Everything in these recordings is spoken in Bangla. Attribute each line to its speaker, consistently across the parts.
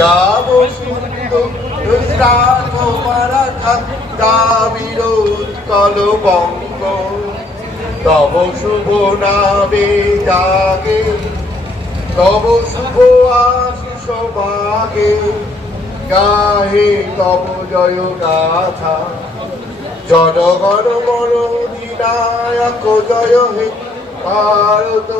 Speaker 1: যাব সিন্ধু বঙ্গ তব শুভ নামে জাগে তব শুভ আশিস বাগে গাহে তব জয় গাথা জনগণ মন অধিনায়ক জয় হে ভারত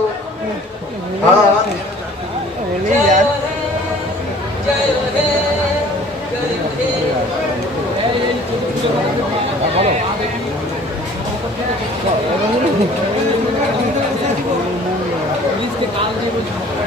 Speaker 1: ভারত জয়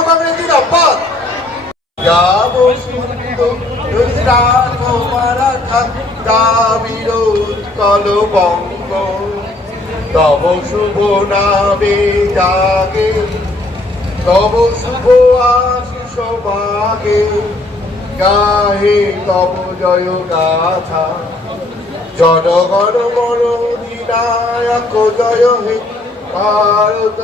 Speaker 1: তৃণমূল যুব কংগ্রেস জিন্দাবাদ যাব মারাঠা উৎকল বঙ্গ। তব শুভ নামে জাগে, তব শুভ আশিস বাগে। গাহে তব জয় গাথা, জনগণ মন অধিনায়ক জয় হে ভারত।